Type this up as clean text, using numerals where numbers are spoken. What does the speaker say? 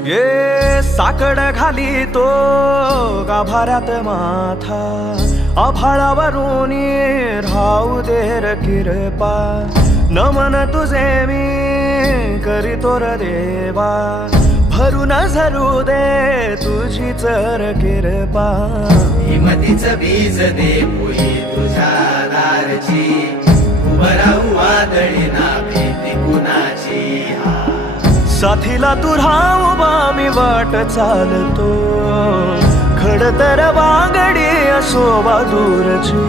ये साकड घाली तो गाभाऱ्यात माथा, आभाळावरून राहू दे र किरपा, नमन तुझे मी करीतो र देवा, भरून झरू दे तुझी चर किरपा. हिमतीच बीज दे पोई तुझ्या दारची, उभं राहू वादळी ना भीती कुणाची. साथीला तू राहूबा मी वाट चालतो, खडतर वागडी असो दूरची.